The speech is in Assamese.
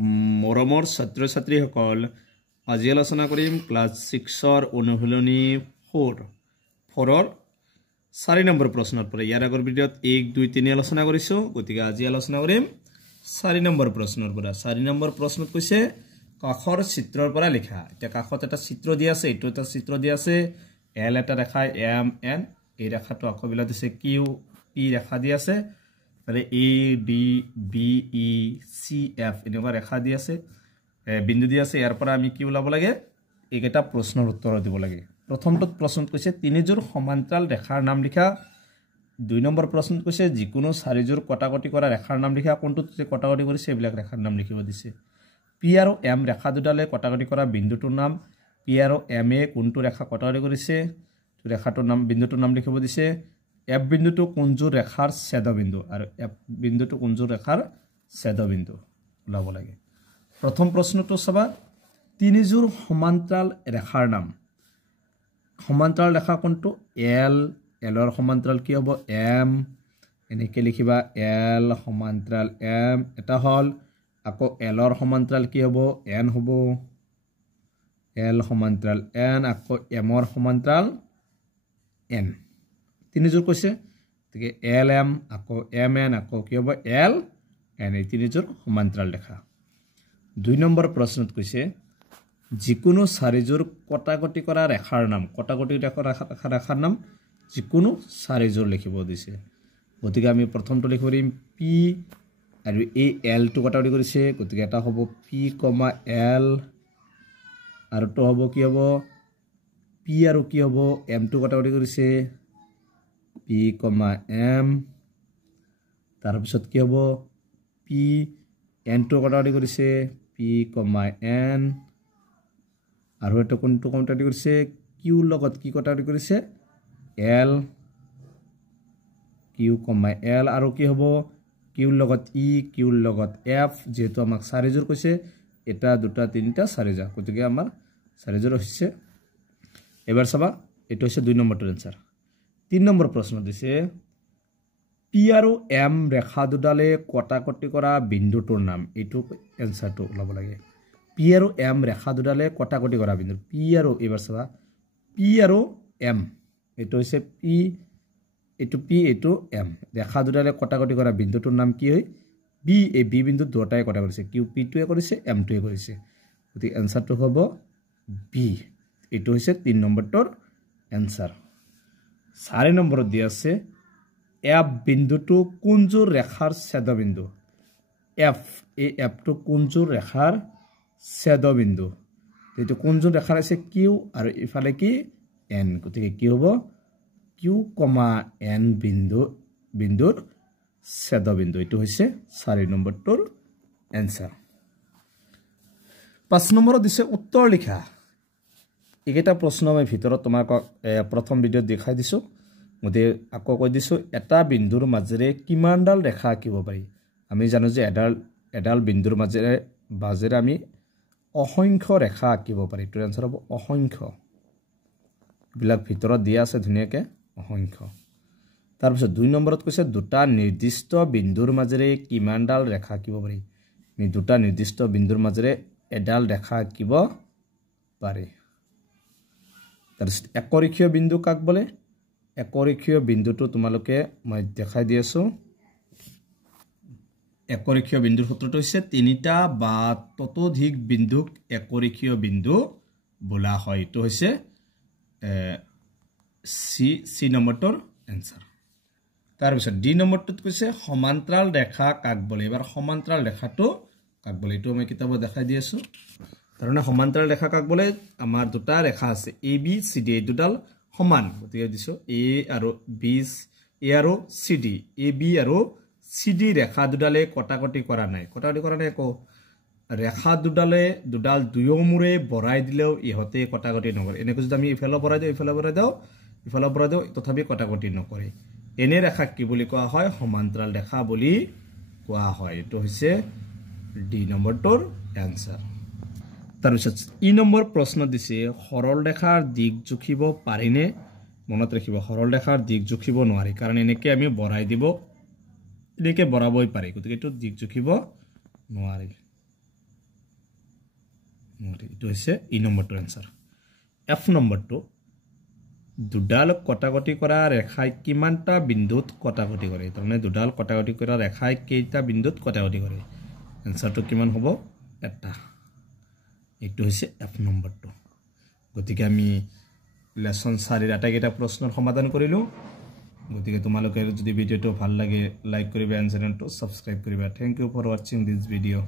মৰমৰ ছাত্ৰ ছাত্ৰীসকল আজি আলোচনা কৰিম ক্লাছ 6ৰ অনুশীলনী 4ৰ 4 নম্বৰ প্ৰশ্নৰ পৰা ইয়াৰ আগৰ ভিডিঅ'ত 1 2 3 আলোচনা কৰিছো গতিকে আজি আলোচনা কৰিম 4 নম্বৰ প্ৰশ্নৰ পৰা 4 নম্বৰ প্ৰশ্নত কৈছে কাখৰ চিত্ৰৰ পৰা লিখা এতিয়া কাখত এটা চিত্ৰ দিয়া আছে এটো এটা চিত্ৰ দিয়া আছে এল এটা ৰেখা এম এন এই ৰেখাটো আকবিলা দিছে কিউ পি ৰেখা দিয়া আছে তাহলে A D B E C F এনেকুৱা ৰেখা দিয়া আছে বিন্দু দিয়া আছে ইয়াৰ পৰা আমি কি ওলাব লাগে এইকেইটা প্ৰশ্নৰ উত্তৰ দিব লাগে প্ৰথমটো প্ৰশ্নত কৈছে তিনিযোৰ সমান্তৰাল ৰেখাৰ নাম লিখা 2 নম্বৰ প্ৰশ্নত কৈছে যিকোনো চাৰিযোৰ কটাকটি কৰা ৰেখাৰ নাম লিখা কোনটোতে কটাকটি কৰিছে এইবিলাক ৰেখাৰ নাম লিখিব দিছে পি আৰু এম ৰেখা দুডালে কটাকটি কৰা বিন্দুটোৰ নাম পি আৰু এম এ কোনটো ৰেখা কটাকটি কৰিছে ৰেখাটোৰ নাম বিন্দুটোৰ নাম লিখিব দিছে এফ বিন্দুটো কোনযোৰ ৰেখাৰ ছেদবিন্দু আৰু এফ বিন্দুটো কোনযোৰ ৰেখাৰ ছেদবিন্দু ওলাব লাগে প্ৰথম প্ৰশ্নটো চাবা তিনিযোৰ সমান্তৰাল ৰেখাৰ নাম সমান্তৰাল ৰেখা কোনটো এল এলৰ সমান্তৰাল কি হ'ব এম এনেকৈ লিখিবা এল সমান্তৰাল এম এটা হল আকৌ এলৰ সমান্তৰাল কি হ'ব এন হ'ব এল সমান্তৰাল এন আকৌ এমৰ সমান্তৰাল এন তিনিযোৰ কৈছে গতিকে এল এম আকৌ এম এন আকৌ কি হ'ব এল এন এই তিনিযোৰ সমান্তৰাল ৰেখা 2 নম্বৰ প্ৰশ্নত কৈছে যিকোনো চাৰিযোৰ কটাকটি কৰা ৰেখাৰ নাম কটাকটি ৰেখাৰ নাম যিকোনো চাৰিযোৰ লিখিব দিছে গতিকে আমি প্ৰথমটো লিখিব দিম পি আৰু এই এল টো কটাকটি কৰিছে গতিকে এটা হ'ব পি এল আৰু তো হ'ব কি হ'ব পি আৰু কি হ'ব এম টো কটাকটি কৰিছে পি এম তাৰপিছত কি হ'ব পি এন টো কটাকটি কৰিছে পি এন আৰু এটা কোনটো কটাকটি কৰিছে কিউ লগত কি কটাকটি কৰিছে এল কিউ এল আৰু কি হ'ব কিউৰ লগত ই কিউৰ লগত এফ যেহেতু আমাক চাৰিযোৰ কৈছে এটা দুটা তিনিটা চাৰিযোৰ গতিকে আমাৰ চাৰিযোৰ হৈছে এবাৰ চাবা এটো হৈছে 2 নম্বৰটোৰ এনসাৰ 3 নম্বৰ প্ৰশ্ন দিছে পি আৰু এম ৰেখা দুডালে কটাকটি কৰা বিন্দুটোৰ নাম এইটো এনসাৰটো ওলাব লাগে পি আৰু এম ৰেখা দুডালে কটাকটি কৰা বিন্দু পি আৰু এবাৰ চাবা পি আৰু এম এইটো হৈছে পি এইটো পি এইটো এম ৰেখা দুডালে কটাকটি কৰা বিন্দুটোৰ নাম কি হয় বি এই বি বিন্দু দুটাই কটা কৰিছে কিউ পি টোৱে কৰিছে এম টোৱে কৰিছে গতিকে এনসাৰটো হ'ব বি এইটো হৈছে 3 নম্বৰটোৰ এনসাৰ 4 নম্বৰত দিয়া আছে এফ বিন্দুটো কোনযোৰ ৰেখাৰ ছেদবিন্দু এফ এই এফটো কোনযোৰ ৰেখাৰ ছেদবিন্দু এইটো কোনযোৰ ৰেখাৰ আছে কিউ আৰু ইফালে কি এন গতিকে কি হ'ব কিউ এন বিন্দুৰ ছেদবিন্দু এইটো হৈছে 4 নম্বৰটোৰ এনসাৰ 5 নম্বৰত দিছে উত্তৰ লিখা এইকেইটা প্ৰশ্ন মই ভিতৰত তোমাক প্ৰথম ভিডিঅ'ত দেখাই দিছো মতে আকৌ কৈ দিছো এটা বিন্দুৰ মাজেৰে কিমানডাল ৰেখা আঁকিব পাৰি আমি জানো যে এডাল বিন্দুৰ মাজেৰে আমি অসংখ্য ৰেখা আঁকিব পাৰি এইটো এনসাৰ হ'ব অসংখ্য বিলাক ভিতৰত দিয়া আছে ধুনিয়াকে অসংখ্য তাৰপিছত 2 নম্বৰত কৈছে দুটা নিৰ্দিষ্ট বিন্দুৰ মাজেৰে কিমানডাল ৰেখা আঁকিব পাৰি আমি দুটা নিৰ্দিষ্ট বিন্দুৰ মাজেৰে এডাল ৰেখা আঁকিব পাৰি তাৰপিছত একৰেখীয় বিন্দু কাক বলে একৰেখীয় বিন্দুটো তোমালোকে মই দেখাই দি আছো একৰেখীয় বিন্দুৰ সূত্ৰটো হৈছে তিনিটা বা ততোধিক বিন্দুক একৰেখীয় বিন্দু বোলা হয় এটো হৈছে সি নম্বৰটোৰ এনসাৰ তাৰপিছত ডি নম্বৰটোত কৈছে সমান্তৰাল ৰেখা কাক বলে এবাৰ সমান্তৰাল ৰেখাটো কাক বলে এটো মই কিতাপত দেখাই দি আছো তাৰমানে সমান্তৰাল ৰেখা কাক বলে আমাৰ দুটা ৰেখা আছে এ বি সি ডি এই দুডাল সমান গতিকে দিছো এ আৰু বি এ আৰু সি ডি এ বি আৰু সি ডি ৰেখা দুডালে কটাকটি কৰা নাই আকৌ ৰেখা দুডাল দুয়োমূৰে বঢ়াই দিলেও ইহতে কটাকটি নকৰে এনেকৈ যদি আমি ইফালে বঢ়াই দিওঁ তথাপি কটাকটি নকৰে এনে ৰেখা কি বুলি কোৱা হয় সমান্তৰাল ৰেখা বুলি কোৱা হয় এটো হৈছে ডি নম্বৰটোৰ এনসাৰ তাৰপিছত ই নম্বৰ প্ৰশ্ন দিছে সৰল ৰেখাৰ দিক জুখিব পাৰিনে মনত ৰাখিব সৰল ৰেখাৰ দিক জুখিব নোৱাৰি কাৰণ এনেকৈ আমি বঢ়াই দিব এনেকৈ বঢ়াবই পাৰি গতিকে এটো দিক জুখিব নোৱাৰি এইটো হৈছে ই নম্বৰটোৰ এনসাৰ এফ নম্বৰটো দুডাল কটাকটি কৰা ৰেখাই কিমানটা বিন্দুত কটাকটি কৰে তাৰমানে দুডাল কটাকটি কৰা ৰেখাই কেইটা বিন্দুত কটাকটি কৰে এনসাৰটো কিমান হ'ব এটা এইটো হৈছে এফ নম্বৰটো গতিকে আমি লেসন 4 এৰ আটাইকেইটা প্ৰশ্নেৰ সমাধান কৰিলো গতিকে তোমালোকে যদি ভিডিওটো ভাল লাগে লাইক কৰিবা এন্ড চ্যানেলটো সাবস্ক্ৰাইব কৰিবা thank you for watching this video